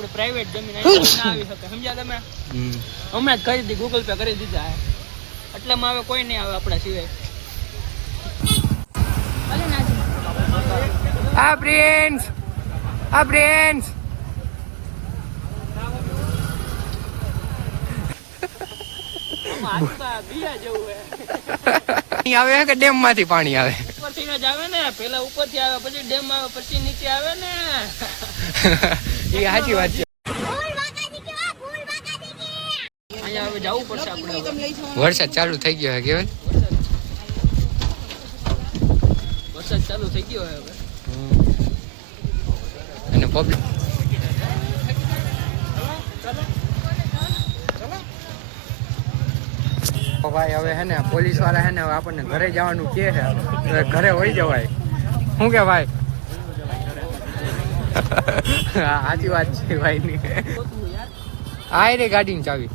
આપણે પ્રાઇવેટ જમીન અહીં ના આવી શકે, સમજ્યા તમે? હમણાં જ કરી દીધી, ગૂગલ પે કરી દીધા, એટલામાં હવે કોઈ નહીં આવે આપણા સિવાય. આ પ્રિન્સ, આ પ્રિન્સ આવે કે ડેમ માંથી પાણી આવે? ઉપરથી જ આવે ને, પેલા ઉપરથી આવે પછી ડેમ આવે પછી નીચે આવે ને. એ સાચી વાત છે. અહીંયા હવે જવું પડશે આપણે. વરસાદ ચાલુ થઈ ગયો છે કેવલ, વરસાદ ચાલુ થઈ ગયો હવે અને પબ્લિક ભાઈ હવે હે ને પોલીસ વાળા હે ને હવે આપણને ઘરે જવાનું કે છે, ઘરે હોઈ જવાય. શું કે ભાઈ? સાચી વાત છે ભાઈ ની. આ રે ગાડીની ચાવી.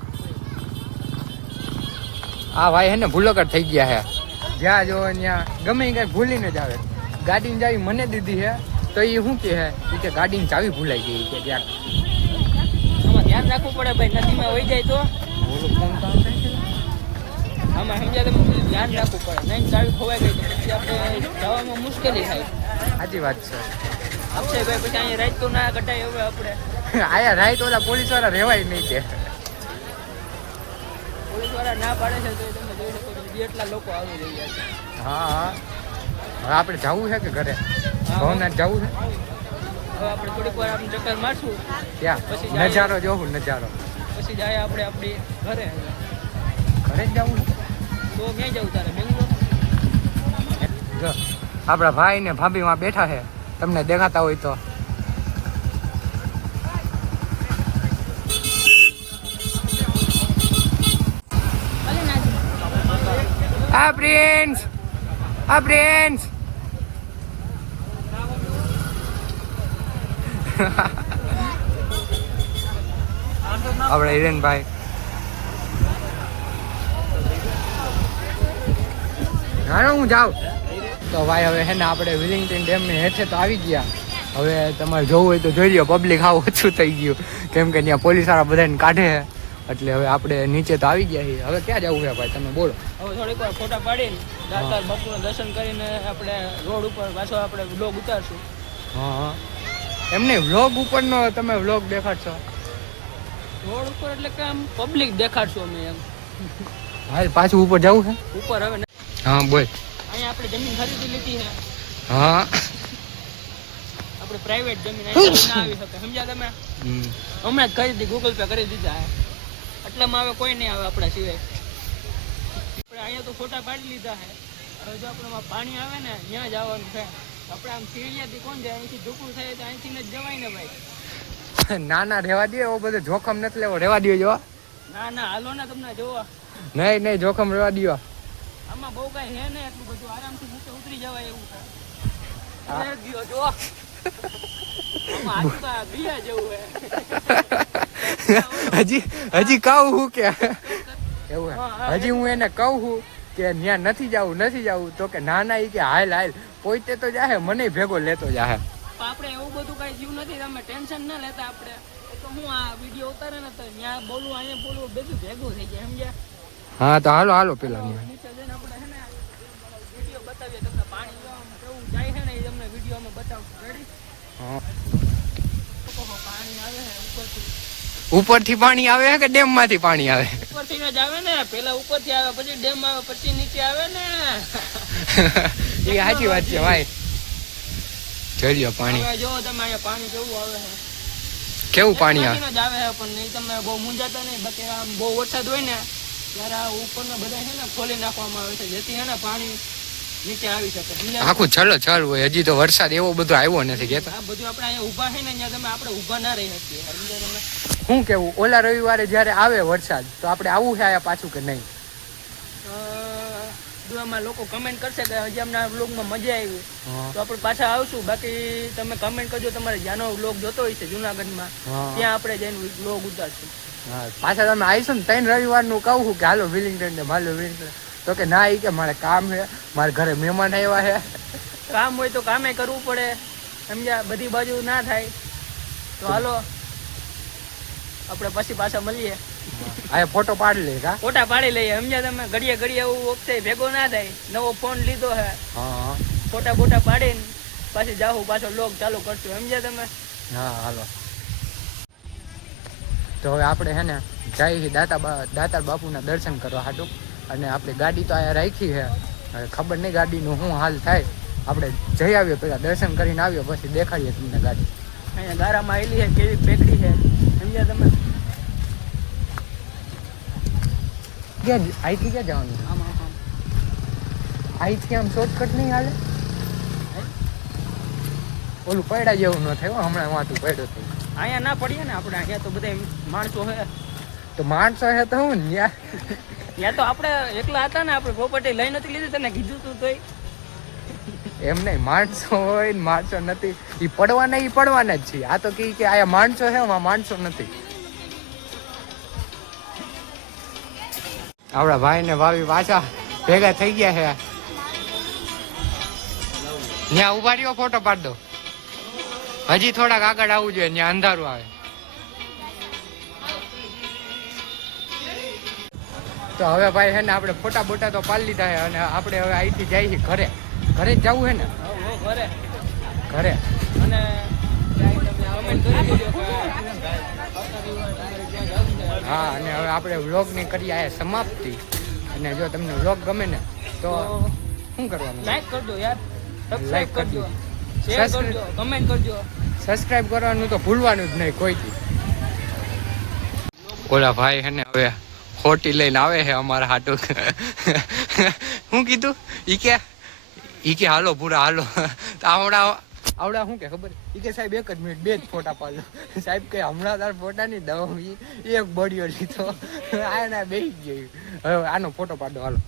હા ભાઈ હે ને ભૂલકર થઈ ગયા છે, જ્યાં જો ત્યાં ગમે કઈ ભૂલીને જ આવે. ગાડીની ચાવી મને દીધી છે તો એ શું કે છે કે ગાડીની ચાવી ભૂલાઈ ગઈ કે ક્યાંક. આમાં ધ્યાન રાખવું પડે ભાઈ, નદીમાં વહી જાય તો આમાં સમજ્યા તમે, ધ્યાન રાખવું પડે. નહીં ચાવી ખોવાઈ ગઈ તો પછી આપણે જવામાં મુશ્કેલી થાય. સાચી વાત છે. આપશે ભાઈ પછી અહીંયા રાત તો ના કટાય હવે આપણે. આયા રાઈટ ઓલા પોલીસ વાળા રેવાય નહીં કે. પોલીસ વાળા ના પાડે છે તો તમે જોઈ શકો છો એટલા લોકો આવી રહ્યા છે. હા હવે આપણે જવું છે કે ઘરે? ભવનાથ જવું છે. હવે આપણે થોડીક વાર આપણે ચક્કર મારશું, ત્યાં પછી નજારો જોવું, નજારો પછી જાય આપણે આપણી ઘરે. ઘરે જ જવું છે તો ક્યાં જવું તારે? બેંગ્લોર? જો આપણા ભાઈ ને ભાભી માં બેઠા છે, તમને દેખાતા હોય તો. આ પ્રિન્સ, આ પ્રિન્સ આપણે હિરેનભાઈ હાલો હું જાઉં તો ભાઈ. હવે હે ને આપણે વિલિંગ્ટન ડેમ ની હેઠે તો આવી ગયા. હવે તમારે જોવું હોય તો જોઈ લો, પબ્લિક આવું ઓછું થઈ ગયું કેમ કે ત્યાં પોલીસ વાળા બધાને કાઢે છે. એટલે હવે આપણે નીચે તો આવી ગયા છીએ. હવે ક્યાં જવું છે ભાઈ તમે બોલો? હવે થોડીક વાર ફોટા પાડીને દાતાર બાપુના દર્શન કરીને આપણે રોડ ઉપર પાછો આપણે વ્લોગ ઉતારશું. હા એમને વ્લોગ ઉપરનો તમે વ્લોગ દેખાડશો? રોડ ઉપર એટલે કે આમ પબ્લિક દેખાડશું અમે એમ. હા પાછું ઉપર જવું છે ઉપર. હવે હા બોલ. અહીંયા આપણે જમીન ખરીદી લીધી છે. હા આપણે પ્રાઇવેટ જમીન અહીં ના આવી શકે, સમજ્યા તમે? હમણાં જ ખરીદી, ગૂગલ પે કરી દીધા, એટલામાં હવે કોઈ નહીં આવે આપણા સિવાય. આપણે અહીંયા તો ફોટા પાડી લીધા છે. હવે જો આપણે પાણી આવે ને ત્યાં જવાનું છે. આપણે આમ સીડિયાથી કોણ જાય? અહીંથી ઢોકળું થાય તો અહીંથી જ જવાય ને ભાઈ. ના ના રહેવા દે, એવો બધો જોખમ નથી લેવો. રહેવા દો જો. ના ના હાલો ને તમને જોવા. નહીં નહીં જોખમ રહેવા દો. આમાં બહુ કઈ હે ને, એટલું બધું આરામથી નીચે ઉતરી જવાય એવું છે. જો આમાં બીયા જેવું હે. હજી કહું હું કે એવું હજી હું એને કહું છું કે ત્યાં નથી જવું તો કે ના ના, ઈ કે હાલ હાલ પોતે તો જાહે, મને ભેગો લેતો જાહે. આપણે એવું બધું કઈ જીવ નથી, તમે ટેન્શન ના લેતા. આપણે તો હું આ વિડીયો ઉતારે ને તો ત્યાં બોલું અહીંયા બોલું બધું ભેગું થઈ જાય, સમજ્યા? હા તો હાલો હાલો પેલા નીચે જઈને આપણે હે ને વિડીયો બતાવીએ તમને. પાણી કેવું જાય છે ને એ તમને વિડીયોમાં બતાવશું. રેડી? હા પાણી આવે છે ઉપરથી. ઉપરથી પાણી આવે કે ડેમ માંથી પાણી આવે? ઉપરથી જ આવે ને, પેલા ઉપરથી આવે પછી ડેમ આવે પછી નીચે આવે ને. એ સાચી વાત છે ભાઈ. જોઈ લો પાણી. હવે જો તમે અહીંયા પાણી કેવું આવે છે. કેવું પાણી આવે? જ આવે છે પણ નહીં તમે બહુ મૂંઝાતા નહીં. બાકી આમ બહુ વરસાદ હોય ને ત્યારે આ ઉપરના બધા છે ને ખોલી નાખવામાં આવે છે, જેથી છે ને પાણી નીચે આવી શકે. આખું છલ હોય. હજી તો વરસાદ એવો બધો આવ્યો નથી કેતો. આ બધું આપણે અહીંયા ઊભા છે ને ત્યાં તમે આપણે ઊભા ના રહી શકીએ. શું કેવું, ઓલા રવિવારે જયારે આવે વરસાદ તો આપણે આવું છે આયા પાછું કે નહીં? એમાં લોકો કમેન્ટ કરશે કે હજી અમને આ વ્લોગમાં મજા આવી તો આપણે પાછા આવશું. બાકી તમે કમેન્ટ કરજો તમારે જ્યાંનો વ્લોગ જોતો હોય છે જુનાગઢમાં, ત્યાં આપણે જઈને વ્લોગ ઉતારશું. પાછા તમે આવીશું ને 3 રવિવારનું કહું છું કે હાલો વિલિંગ્ટન ને હાલો વિલિંગ્ટન, તો કે ના, ઈ કે મારે કામ છે, મારે ઘરે મહેમાન આવ્યા છે. કામ હોય તો કામે કરવું પડે, સમજ્યા? બધી બાજુ ના થાય તો હાલો આપણે પછી પાછા મળીએ. આ ફોટો પાડી લે કા ફોટા પાડી લઈએ સમજ્યા તમે. ઘડીએ ઘડીએ એવું વખતે ભેગો ના થાય. નવો ફોન લીધો હે, હા ફોટા પાડીને પાછી જાહું, પાછો લોગ ચાલુ કરશું સમજ્યા તમે. હા હાલો. તો હવે આપણે હે ને જઈએ દાતાર બાપુના દર્શન કરવા હાટું. અને આપણી ગાડી તો અહીંયા રાખી છે. હવે ખબર નહીં ગાડીનું શું હાલ થાય. આપણે જઈ આવીએ પેલા દર્શન કરીને આવીએ પછી દેખાડીએ તમને ગાડી. અહીંયા ગારામાં આવેલી છે, કેવી પેકડી છે સમજ્યા તમે. ક્યાં અહીંથી ક્યાં જવાનું? આમાં અહીંથી આમ શોર્ટકટ નહીં હાલે? ઓલું પડ્યા જેવું ન થાય હમણાં વાંચું પડ્યો થઈ. અહીંયા ના પડીએ ને આપણે. અહીંયા તો બધા માણસો છે. તો માણસો હે તો હું ત્યાં તો આપણે એકલા હતા ને, આપણે પ્રોપર્ટી લઈ નથી લીધી, તને કીધું તું તોય. એમ નહીં, માણસો હોય ને માણસો નથી એ પડવાના જ છે. આ તો કે આયા માણસો છે, આમાં માણસો નથી. આપણા ભાઈ ને ભાભી પાછા ભેગા થઈ ગયા છે. ત્યાં ઉભા રહ્યો, ફોટો પાડ દો. હજી થોડાક આગળ આવવું જોઈએ, ત્યાં અંધારું આવે. તો હવે ભાઈ છે ને આપણે ફોટા બોટા તો પાડી લીધા છે અને આપણે હવે અહીંથી જઈએ છીએ ઘરે. ઘરે જ જવું છે ને? ઘરે ઘરે. અને કમેન્ટ કરી દેજો કે હા, અને હવે આપણે વ્લોગની કરીએ આ સમાપ્તિ. અને જો તમને વ્લોગ ગમે ને તો શું કરવાનું? લાઈક કરજો યાર, લાઈક સબસ્ક્રાઇબ કરજો, શેર Subscribe. કરજો, કમેન્ટ કરજો. સબસ્ક્રાઇબ કરવાનું તો ભૂલવાનું જ નહીં કોઈથી. ઓલા ભાઈ હે ને હવે ખોટી લઈને આવે છે અમારા હાટું. શું કીધું? ઈ કે હાલો પૂરા હાલો. તો આવડા શું કે ખબર? ઈ કે સાહેબ એક જ મિનિટ, 2 જ ફોટા પાડો. સાહેબ કે હમણાં તાર ફોટા ની દઉં. એક બળિયો લીધો આ બેસી ગયો. હવે આનો ફોટો પાડો હાલો.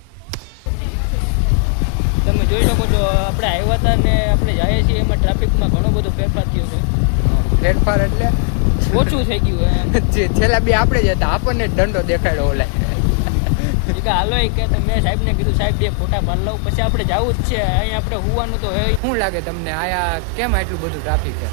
તમે જોઈ શકો છો આપણે આવ્યા હતા ને આપણે જઈએ છીએ એમાં ટ્રાફિકમાં ઘણો બધો ફેરફાર થયો છે. ફેરફાર એટલે ઓછું થઈ ગયું એમ. છેલ્લા 2 આપણે જ હતા, આપણને જ દંડો દેખાડ્યો ઓલા. એ કે હાલો એ કે મેં સાહેબને કીધું સાહેબ 2 ફોટા પાડી લઉં પછી આપણે જવું જ છે. અહીંયા આપણે હોવાનું તો હે. શું લાગે તમને આયા કેમ આટલું બધું ટ્રાફિક છે?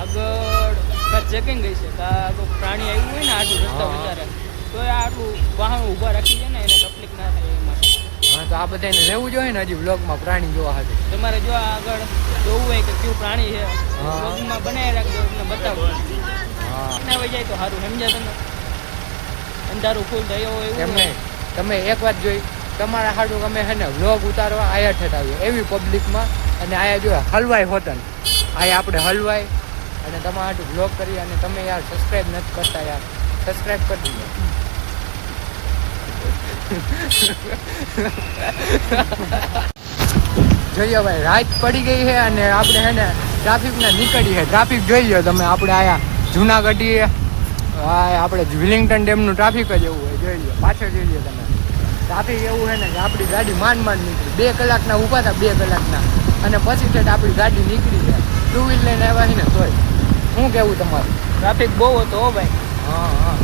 આગળ ચેકિંગ ગઈ છે કાં પ્રાણી આવ્યું હોય ને આજુ રસ્તા વિચારે તો એ આટલું વાહન ઊભા રાખી છે ને એને તકલીફ ના થાય એ માટે. હા, તો આ બધાને લેવું જોઈએ ને હજી વ્લોગમાં પ્રાણી જોવા હતું. તમારે જો આગળ જોવું હોય કે કયું પ્રાણી છે હા. વ્લોગમાં બનાવી રાખજો, તમને બતાવો. હા, ના વહી જાય તો સારું સમજ્યા તમે. અંધારું ફૂલ થયો હોય એમ એવું નહીં. તમે એક વાત જોઈ, તમારા હાડું ગમે છે ને વ્લોગ ઉતારવા આયા ઠેઠ આવીએ એવી પબ્લિકમાં. અને આયા જો હલવાઈ હોતન આયા આપણે હલવાઈ અને તમારા હાટું વ્લોગ કરી. અને તમે યાર સબસ્ક્રાઈબ નથી કરતા યાર, સબસ્ક્રાઈબ કરી દો. જોઈએ ભાઈ, રાત પડી ગઈ છે અને આપણે હે ને ટ્રાફિકના નીકળી છે. ટ્રાફિક જોઈ લો તમે. આપણે આયા જુનાગઢી આપણે વિલિંગ્ટન ડેમનું ટ્રાફિક જ એવું હોય. જોઈ લો, પાછળ જોઈ લો તમે. ટ્રાફિક એવું છે ને કે આપણી ગાડી માંડ નીકળી. 2 કલાકના ઊભા હતા, 2 કલાકના. અને પછી તો આપણી ગાડી નીકળી જાય. 2 વ્હીલ લઈને આવ્યા છે ને તોય. શું કેવું તમારું? ટ્રાફિક બહુ હતો હો ભાઈ. હા હા,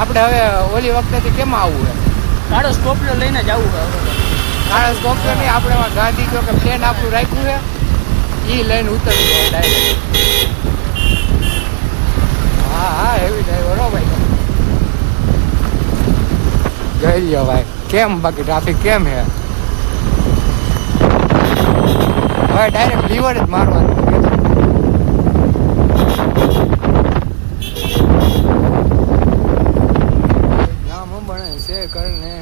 આપણે હવે ઓલી વખતેથી કેમ આવવું છે? કાળો સ્કોર્પિયો લઈને જ આવવું હવે. કાળો સ્કોર્પિયો નહીં, આપણે ગાડી જો કે પ્લેન આપણું રાખ્યું છે એ લઈને ઉતરી જાય ડાયરેક્ટ. હા હા, એવી ડ્રાઈવર હો ભાઈ. જોઈ લ્યો ભાઈ કેમ બાકી ટ્રાફિક કેમ છે. હવે ડાયરેક્ટ લીવર જ મારવાનું. નામ બને છે કરને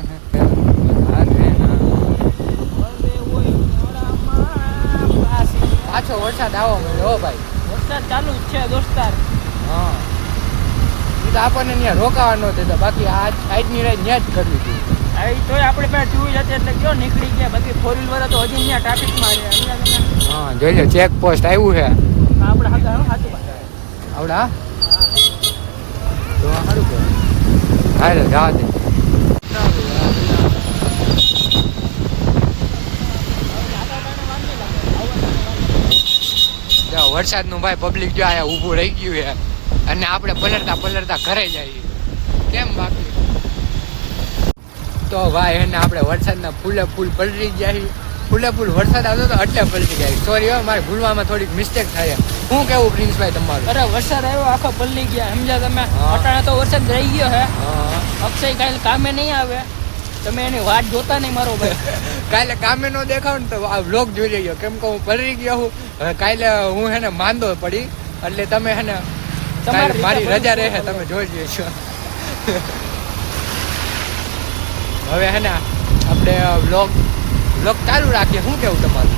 પાછો વરસાદ આવવા માંડ્યો હો ભાઈ. વરસાદ ચાલુ જ છે દોસ્તાર. હા, એ તો આપણને ત્યાં રોકાવા ન દેતા. બાકી આજની રાત ત્યાં જ કરવી હતી. આવી તોય આપણે પાસે 2 વ્હીલ હતી એટલે કયો નીકળી ગયા. બાકી 4 વ્હીલ વાળા તો હજી ત્યાં ટ્રાફિકમાં છે. હા, જોઈ લો ચેક પોસ્ટ આવ્યું છે આપણે સાચું સાચું આવડા. તો સારું કે હાલે જવા દે. વરસાદનું ભાઈ પબ્લિક જો આયા ઊભું રહી ગયું છે અને આપણે પલળતા ઘરે જઈએ કેમ બાકી. તો ભાઈ એને આપણે વરસાદના ફૂલ પલળી ગયા છીએ. ફૂલ વરસાદ આવતો તો એટલે પલટી ગયા. સોરી હો, મારે ભૂલવામાં થોડીક મિસ્ટેક થાય. શું કેવું પ્રિન્સભાઈ તમારું? અરે વરસાદ આવ્યો આખો પલળી ગયા સમજ્યા તમે. હા. અટાણે તો વરસાદ રહી ગયો હે. હા. અક્ષય કાલે કામે નહીં આવે, તમે એની વાટ જોતા નહીં મારો ભાઈ. કાલે કામે નો દેખાવ ને તો આ વ્લોગ જોઈ રહ્યો, કેમ કે હું પલરી ગયો હું. હવે કાલે હું હે ને માંદો પડી, એટલે તમે હે ને કાલે મારી રજા રહે તમે જોઈ લેજો. હવે હે ને આપણે વ્લોગ ચાલુ રાખીએ. શું કેવું તમારું?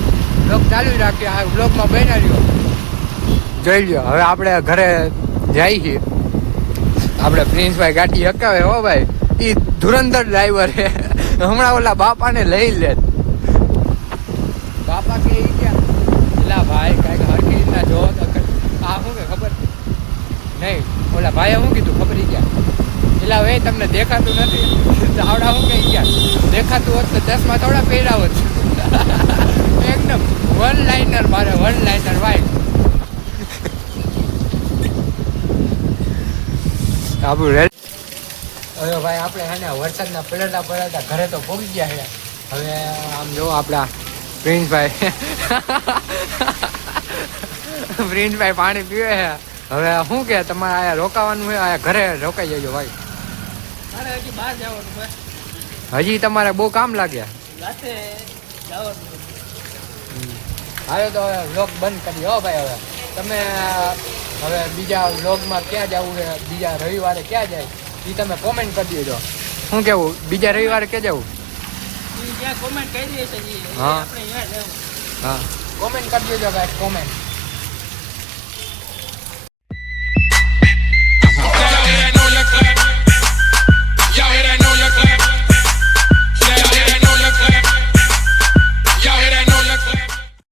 વ્લોગ ચાલુ રાખીએ, આ વ્લોગમાં બન્યા રહ્યો. જોઈ લ્યો. હવે આપણે ઘરે જઈએ છીએ. આપણે પ્રિન્સભાઈ ગાડી હકાવે હો ભાઈ, એ ધુરંધર ડ્રાઈવર છે. હમણાં ઓલા બાપાને લઈ લે. બાપા કે એલા ભાઈ કાંઈક હરખી રીતના જો તો આ શું કે ખબર નહીં. ઓલા ભાઈએ શું કીધું ખબર ગયા? એલા હવે તમને દેખાતું નથી આવડા શું કહી ગયા? દેખાતું હોત તો 10 માં થોડા પહેર્યા હોત. એકદમ વન લાઇનર મારે, વન લાઇનર વાઈફ. આપણું રેલ. હવે ભાઈ આપણે હે ને વરસાદના પલટા ઘરે તો પહોંચી ગયા છે. હવે આમ જો આપણા પ્રિન્સભાઈ પાણી પીવે છે. હવે શું કે તમારે અહીંયા રોકાવાનું છે? અહીંયા ઘરે રોકાઈ જજો ભાઈ. મારે હજી બહાર જવાનું છે. હજી તમારે બહુ કામ લાગ્યા. રાતે જવાનું છે. હાલો તો હવે વ્લોગ બંધ કરી હો ભાઈ. હવે તમે હવે બીજા વ્લોગમાં ક્યાં જવું છે, બીજા રવિવારે ક્યાં જાય એ તમે કોમેન્ટ કરી દેજો. શું કેવું બીજા રવિવારે ક્યાં જવું? ઈ જ્યાં કોમેન્ટ કરી દે છે જી, હા. આપણે અહીંયા જવું. હા કોમેન્ટ કરી દેજો ભાઈ, કોમેન્ટ.